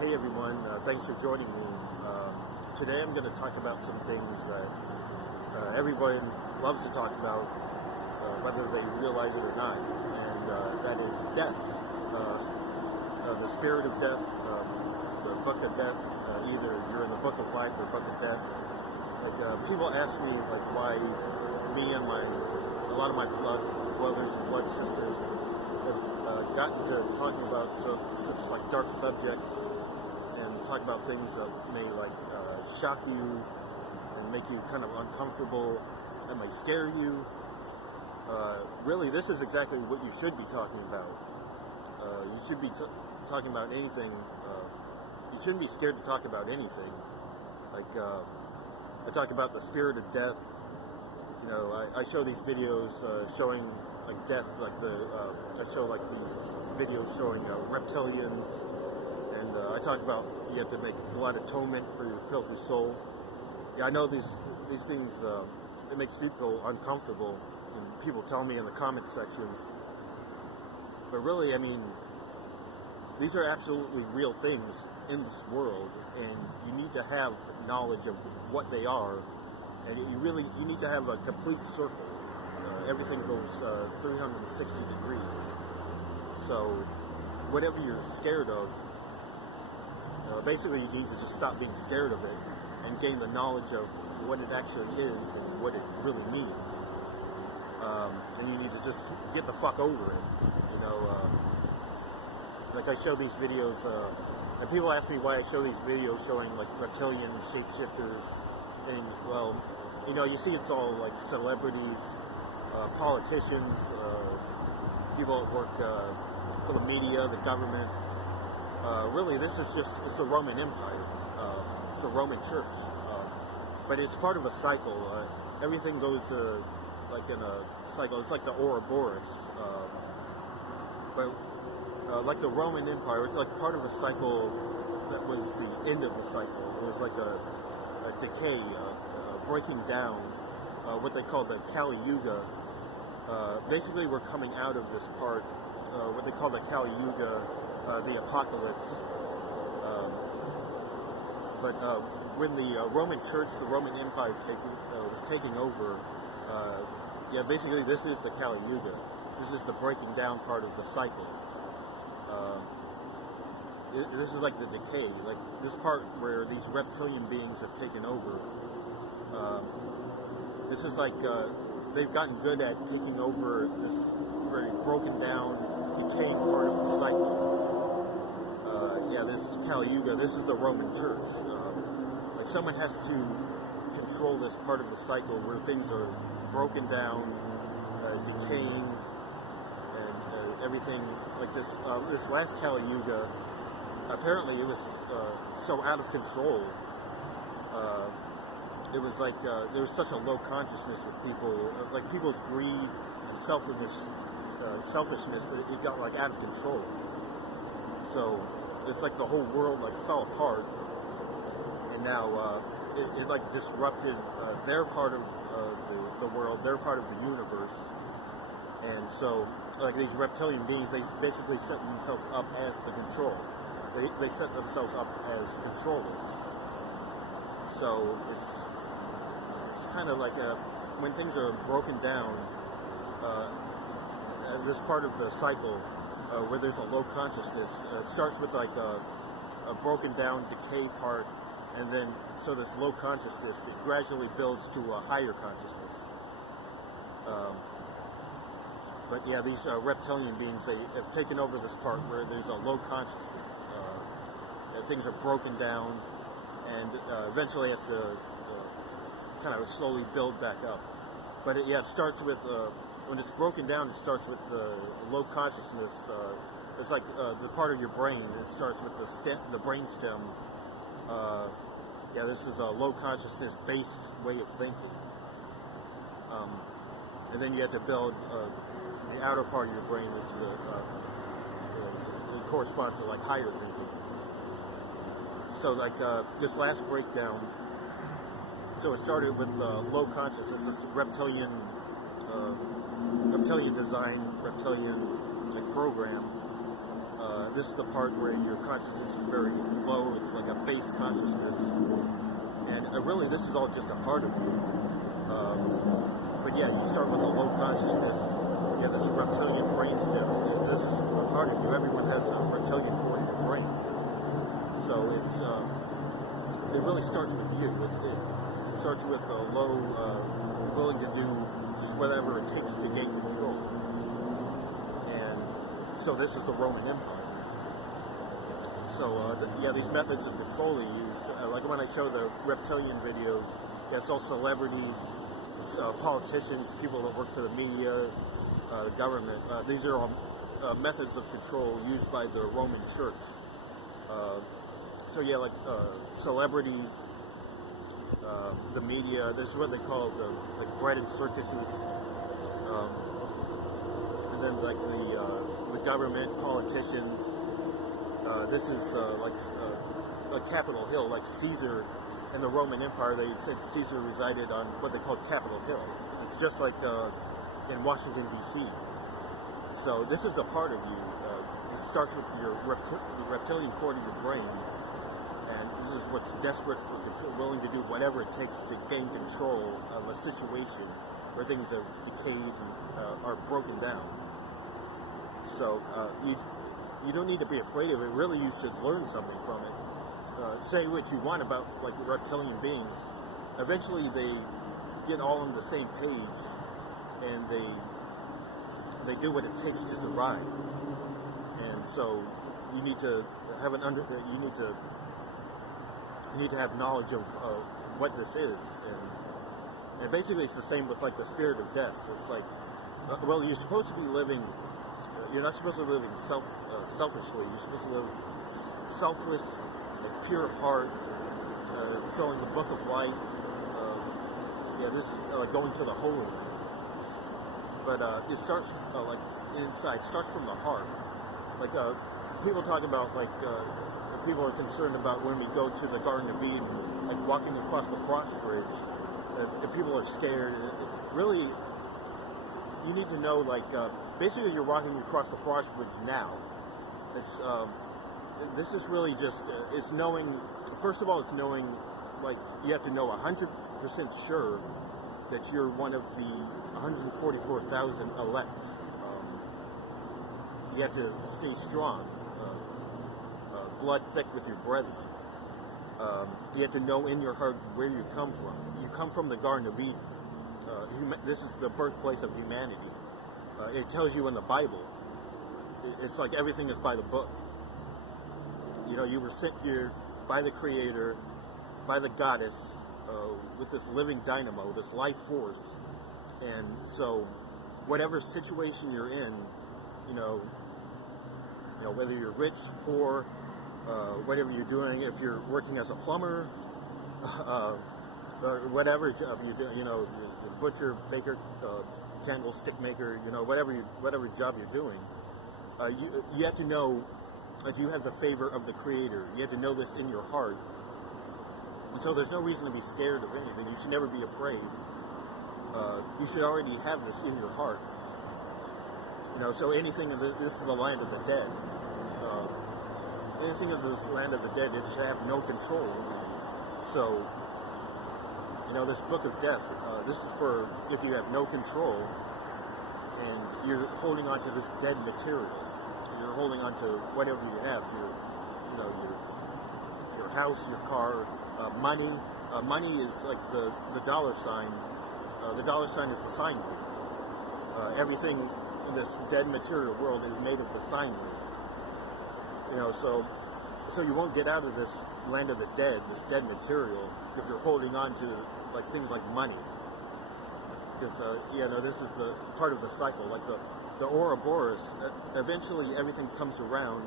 Hey everyone, thanks for joining me. Today I'm going to talk about some things that everyone loves to talk about, whether they realize it or not, and that is death, the spirit of death, the book of death. Either you're in the book of life or book of death. People ask me why me and a lot of my blood brothers and blood sisters have gotten to talking about such dark subjects and talk about things that may shock you and make you kind of uncomfortable and may scare you. Really, this is exactly what you should be talking about. You should be talking about anything. You shouldn't be scared to talk about anything. I talk about the spirit of death. I show these videos showing death, I show these videos showing reptilians, and I talk about you have to make blood atonement for your filthy soul. Yeah, I know these things, it makes people uncomfortable, and people tell me in the comment sections. But really, I mean, these are absolutely real things in this world, and you need to have knowledge of what they are, and you need to have a complete circle. Everything goes 360 degrees. So whatever you're scared of, basically you need to just stop being scared of it and gain the knowledge of what it actually is and what it really means. And you need to just get the fuck over it. I show these videos, and people ask me why I show these videos showing reptilian shapeshifters. And well, you see it's all celebrities, politicians, people that work for the media, the government. Really, it's the Roman Empire. It's the Roman Church. But it's part of a cycle. Everything goes in a cycle. It's like the Ouroboros. But like the Roman Empire, it's part of a cycle that was the end of the cycle. It was like a decay, breaking down, what they call the Kali Yuga. Basically, we're coming out of this part, what they call the Kali Yuga, the apocalypse. But when the Roman Church, the Roman Empire was taking over, basically this is the Kali Yuga. This is the breaking down part of the cycle. This is like the decay, this part where these reptilian beings have taken over. This is they've gotten good at taking over this very broken down, decaying part of the cycle. This Kali Yuga, this is the Roman Church. Someone has to control this part of the cycle where things are broken down, decaying, and everything this. This last Kali Yuga, apparently it was so out of control. It was there was such a low consciousness with people, people's greed and selfishness that it got out of control. So it's the whole world fell apart, and now it disrupted their part of the world, their part of the universe. And so these reptilian beings, they basically set themselves up as the control. They set themselves up as controllers. So it's kind of when things are broken down, this part of the cycle where there's a low consciousness, it starts with a broken down decay part, and then so this low consciousness, it gradually builds to a higher consciousness. But yeah, these reptilian beings, they have taken over this part where there's a low consciousness. Things are broken down, and eventually has to kind of slowly build back up. But it starts with, when it's broken down, it starts with the low consciousness. It's the part of your brain. It starts with the brain stem. This is a low consciousness base way of thinking. And then you have to build the outer part of your brain, which it corresponds to higher thinking. So this last breakdown, so it started with low consciousness, this reptilian design, reptilian program. this is the part where your consciousness is very low. It's like a base consciousness, and really, this is all just a part of you. But yeah, you start with a low consciousness. Yeah, this is reptilian brain still. This is a part of you. Everyone has a reptilian part in your brain. So it really starts with you. It starts with a low, willing to do just whatever it takes to gain control. And so this is the Roman Empire. So yeah, these methods of control they used, like when I show the reptilian videos, yeah, it's all celebrities, it's politicians, people that work for the media, government. These are all methods of control used by the Roman Church. So yeah, like celebrities, the media. This is what they call the breaded circuses, and then like the government, politicians. This is like Capitol Hill, like Caesar in the Roman Empire. They said Caesar resided on what they called Capitol Hill. It's just like in Washington D.C. So this is a part of you. This starts with your reptilian part of your brain. And this is what's desperate for control, willing to do whatever it takes to gain control of a situation where things are decayed and are broken down. So you don't need to be afraid of it. Really, you should learn something from it. Say what you want about like reptilian beings. Eventually, they get all on the same page, and they do what it takes to survive. And so you need to have you need to have knowledge of what this is, and basically it's the same with like the spirit of death. It's like, well, you're supposed to be living. You're not supposed to be living selfishly. You're supposed to live selfless, like, pure of heart, filling the book of life. Yeah, this is going to the holy. But it starts like inside. It starts from the heart. Like people talk about like. People are concerned about when we go to the Garden of Eden, like walking across the Frost Bridge, and people are scared. Really, you need to know, like, basically you're walking across the Frost Bridge now. It's, this is really just, it's knowing, first of all, it's knowing, like, you have to know 100% sure that you're one of the 144,000 elect. You have to stay strong. Blood thick with your brethren. You have to know in your heart where you come from. You come from the Garden of Eden. This is the birthplace of humanity. It tells you in the Bible. It's like everything is by the book. You know, you were sent here by the Creator, by the Goddess, with this living dynamo, this life force. And so, whatever situation you're in, you know, whether you're rich, poor, whatever you're doing, if you're working as a plumber, or whatever job you do, you know, butcher, baker, candlestick maker, you know, whatever job you're doing, you have to know that you have the favor of the Creator. You have to know this in your heart. And so there's no reason to be scared of anything. You should never be afraid. You should already have this in your heart. You know, so anything of this is the land of the dead. Anything of this land of the dead, it should have no control over you. So, you know, this book of death, this is for if you have no control and you're holding on to this dead material. You're holding on to whatever you have, your house, your car, money. Money is like the dollar sign. The dollar sign is the sine wave. Everything in this dead material world is made of the sine wave. You know, so you won't get out of this land of the dead, this dead material, if you're holding on to like things like money. Because you know, this is the part of the cycle, like the Ouroboros. Eventually, everything comes around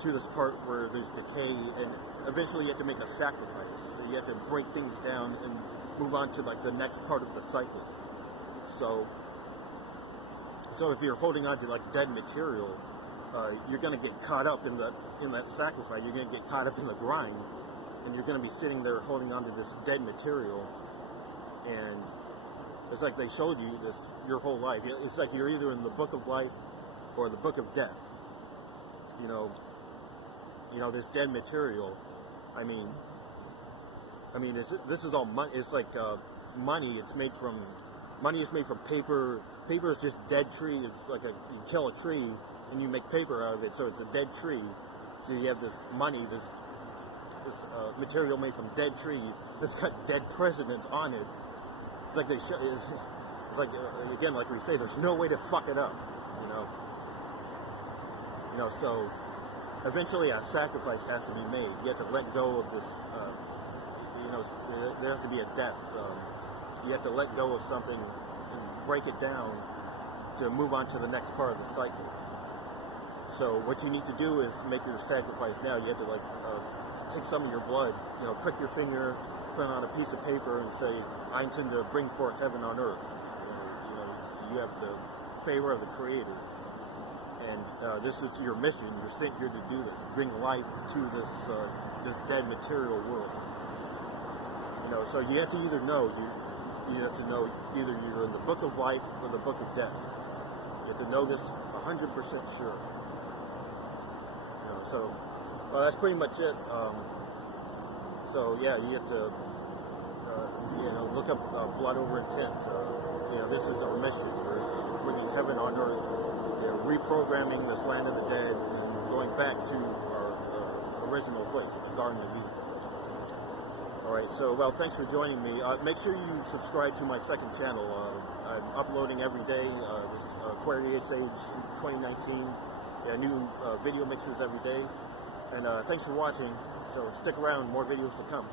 to this part where there's decay, and eventually you have to make a sacrifice. You have to break things down and move on to like the next part of the cycle. So if you're holding on to like dead material, you're going to get caught up in that sacrifice. You're going to get caught up in the grind, and you're going to be sitting there holding on to this dead material. And it's like they showed you this your whole life. It's like you're either in the book of life or the book of death. you know, this dead material. I mean, this is all money. It's like money. Money is made from paper. Paper is just dead tree. It's like you kill a tree and you make paper out of it. So it's a dead tree. So you have this money, this material made from dead trees that's got dead presidents on it. It's like it's like again, like we say, there's no way to fuck it up. So eventually a sacrifice has to be made. You have to let go of this. There has to be a death. You have to let go of something and break it down to move on to the next part of the cycle. So what you need to do is make your sacrifice now. You have to take some of your blood, prick your finger, put it on a piece of paper, and say, "I intend to bring forth heaven on earth." You have the favor of the Creator, and this is your mission. You're sent here to do this, bring life to this dead material world. So you have to either know you have to know either you're in the book of life or the book of death. You have to know this 100% sure. So that's pretty much it. So yeah, you have to look up blood over intent. This is our mission. We're bringing heaven on earth, reprogramming this land of the dead, and going back to our original place, the Garden of Eden. Alright, so, thanks for joining me. Make sure you subscribe to my second channel. I'm uploading every day, this Aquarius Age 2019, new video mixes every day. And thanks for watching, so stick around, more videos to come.